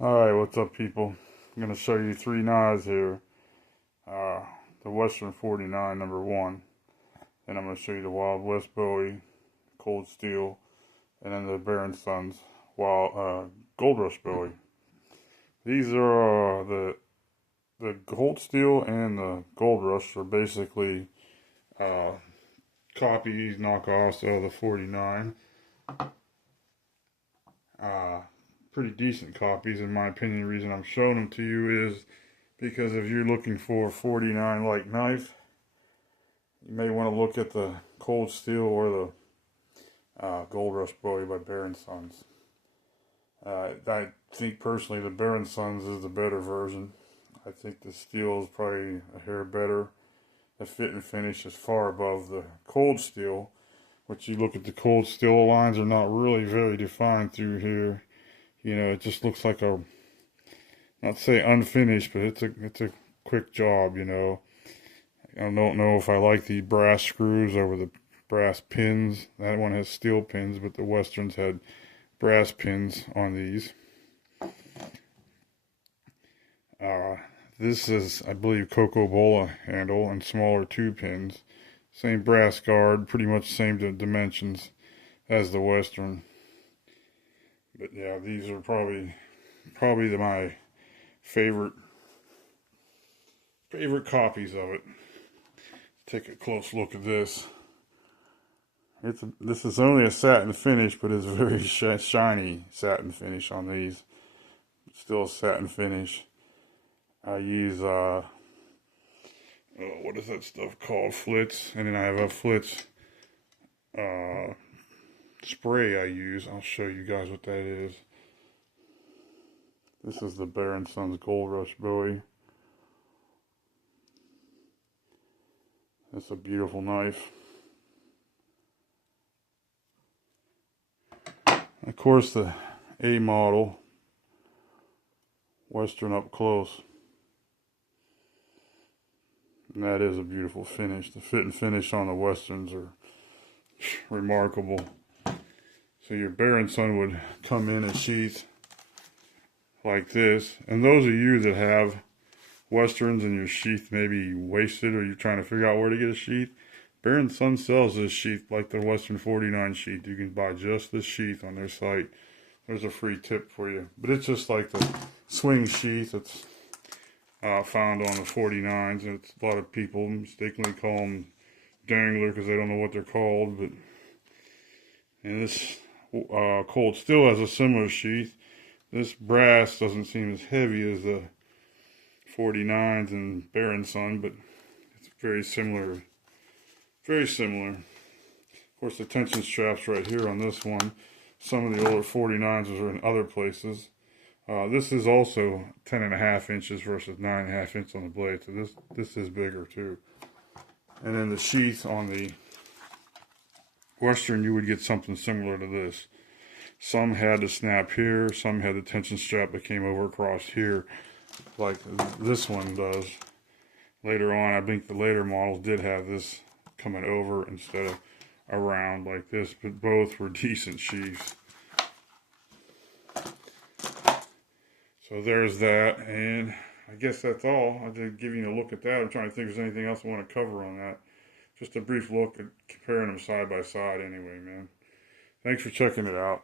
Alright, what's up, people? I'm going to show you three knives here. The Western 49, number one. Then I'm going to show you the Wild West Bowie, Cold Steel, and then the Baron Sons Gold Rush Bowie. These are the Cold Steel and the Gold Rush are basically copies, knockoffs of the 49. Pretty decent copies in my opinion. The reason I'm showing them to you is because if you're looking for a 49 like knife, you may want to look at the Cold Steel or the Gold Rush Bowie by Baron Sons. I think personally the Baron Sons is the better version. I think the steel is probably a hair better. The fit and finish is far above the Cold Steel, which you look at the Cold Steel lines are not really very defined through here. You know, it just looks like a, not to say unfinished, but it's a quick job, you know. I don't know if I like the brass screws over the brass pins. That one has steel pins, but the Westerns had brass pins on these. This is, I believe, Coca-Cola handle and smaller 2 pins. Same brass guard, pretty much same dimensions as the Western. But yeah, these are probably my favorite copies of it. Take a close look at this. This is only a satin finish, but it's a very shiny satin finish on these. Still a satin finish. I use what is that stuff called? Flitz, and then I have a Flitz spray I use. I'll show you guys what that is. This is the Baron Sons Gold Rush Bowie. That's a beautiful knife. Of course, the A model Western up close. And that is a beautiful finish. The fit and finish on the Westerns are remarkable. So your Baron Son would come in a sheath like this. And those of you that have Westerns and your sheath may be wasted or you're trying to figure out where to get a sheath, Baron Son sells this sheath like the Western 49 sheath. You can buy just this sheath on their site. There's a free tip for you. But it's just like the swing sheath that's found on the 49s. And it's, a lot of people mistakenly call them dangler because they don't know what they're called. But and this Cold Steel has a similar sheath. This brass doesn't seem as heavy as the 49s and Baron Son, but it's very similar. Very similar. Of course, the tension straps right here on this one. Some of the older 49s are in other places. This is also 10.5 inches versus 9.5 inches on the blade, so this is bigger too. And then the sheath on the Western, you would get something similar to this. Some had the snap here, some had the tension strap that came over across here, like this one does. Later on, I think the later models did have this coming over instead of around like this, but both were decent sheaths. So there's that, and I guess that's all. I did give you a look at that. I'm trying to think if there's anything else I want to cover on that. Just a brief look at comparing them side by side anyway, man. Thanks for checking it out.